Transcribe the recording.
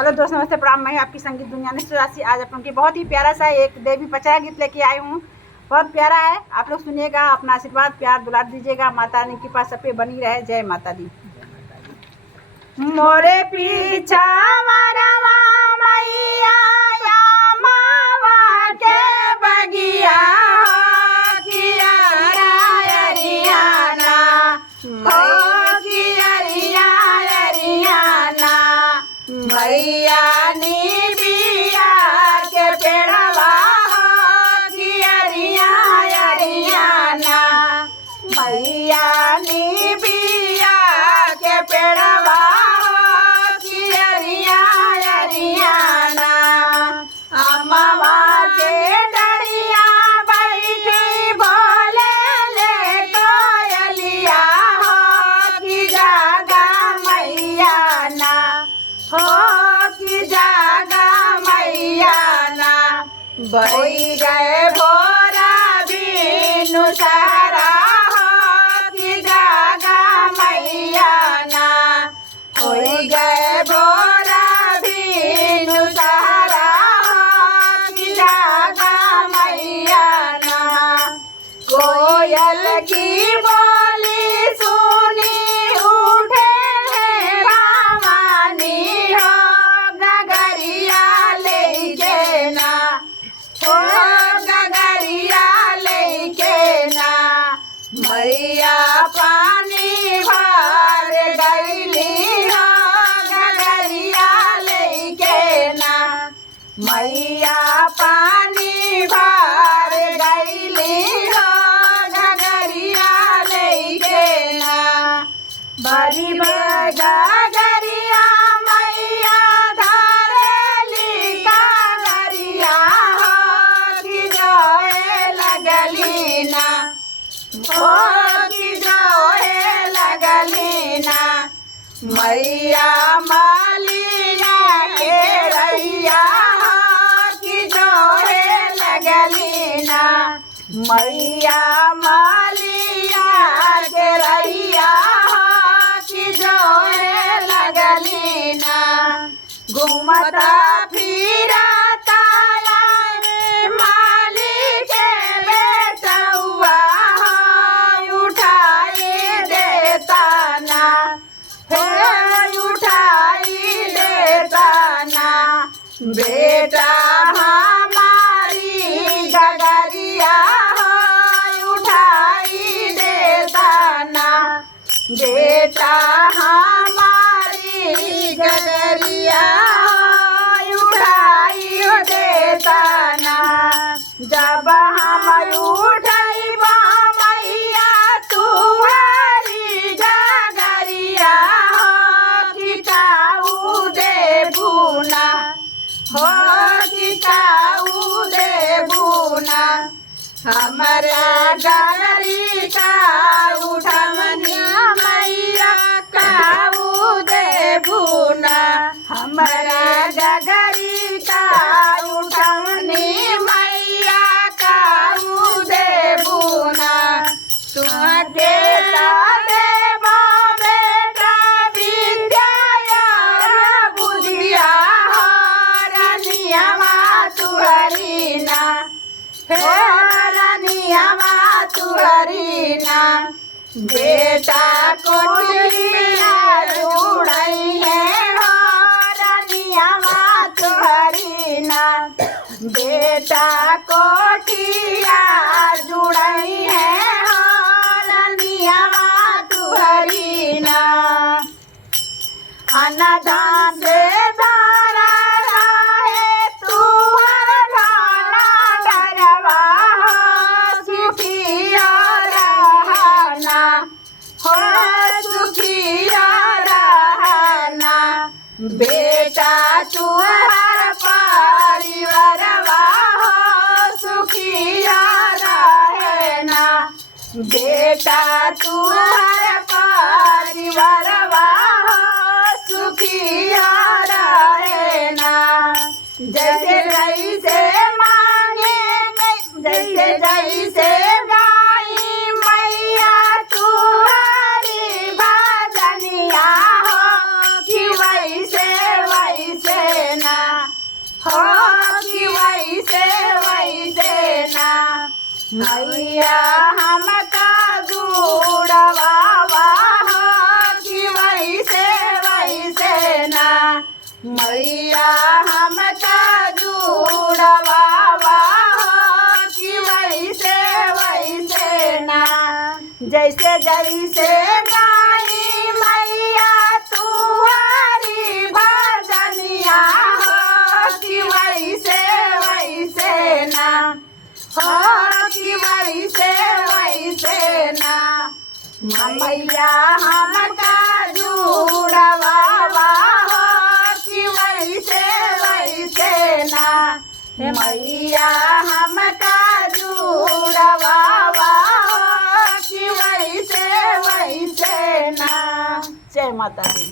Hello दोस्त, नमस्ते, प्रणाम। मैं आपकी संगीत दुनिया निश्चित राशि आज आप लोगों की बहुत ही प्यारा सा एक देवी पचरा गीत लेके आई हूँ। बहुत प्यारा है, आप लोग सुनिएगा, अपना आशीर्वाद प्यार दुलार दीजिएगा। माता रानी की कृपा सब पे बनी रहे। जय माता दी। मोरे पीछा मरवा मैया या मावा के बगिया किया अरियाना हो किया अरियाना मैया नी बिया के पेड़वा किया अरियाना मैया नी बिया के पेड़वा बई गए भोरा बीनु सारा हो कि जागा मैया ना होई गए भोरा बीनु सारा हो कि जागा मैया ना कोयल की बोली सुनी उठे भवानी हो गगरिया ले ना ओ गगरिया लेके ना मैया पानी भर गईली हो गगरिया लेके ना मैया पानी भर गईली हो गगरिया लेके ना बड़ी गगरिया मैया धारेली कागरिया लगलीना हो कि जोहे लगलीना मैया मालिया के रैया हो कि जोहे लगलीना मैया मालिया के रैया हो कि जोहे लगलीना घूमता फिरा बेटा हमारी गगरिया हो उठाई देता ना बेटा हमारी गगरिया हो उठाई देता ना जब हम उठाई मैया तुम्हारी गगरिया हो किताऊ दे भूना हो किताऊ दे भूना हमारा गगरी का उठमनी मैया काऊ दे भूना हमारा गगरी का उठमनी मैया काऊ दे भूना तुम देता बेटा कोठिया जुड़ई है हो रनिया तुहरी ना बेटा कोठिया जुड़ई है हो रनिया तुहरी ना अनाधान से धारा रहे तुहर धाना डरवा सुखिया हो सुखिया रहना बेटा तुहर परिवारवा हो सुखिया रहना बेटा तुहर परिवारवा हो सुखिया रहना जैसे जैसे मांगे जैसे जैसे say मैया हमका जुड़वावा कि वैसे ना मैया हमका जुड़वावा कि वैसे ना जैसे गाई मैया तुम्हारी भजनिया कि वैसे ना हो कि वैसे ना मैया हमका जुड़वावा हो कि वैसे ना मैया हमका जुड़वावा हो कि वैसे ना। जय माता दी।